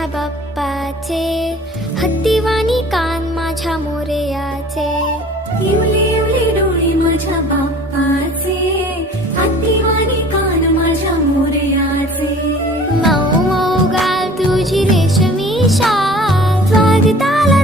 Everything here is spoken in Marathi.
माझ्या बाप्पाचे, हत्तीवाणी कान माझ्या मोरयाचे. इवले इवले डोळे माझ्या बाप्पाचे, हत्तीवाणी कान माझ्या मोरयाचे. मऊ मऊ गाल तुझी रेशमी शाल, स्वागताला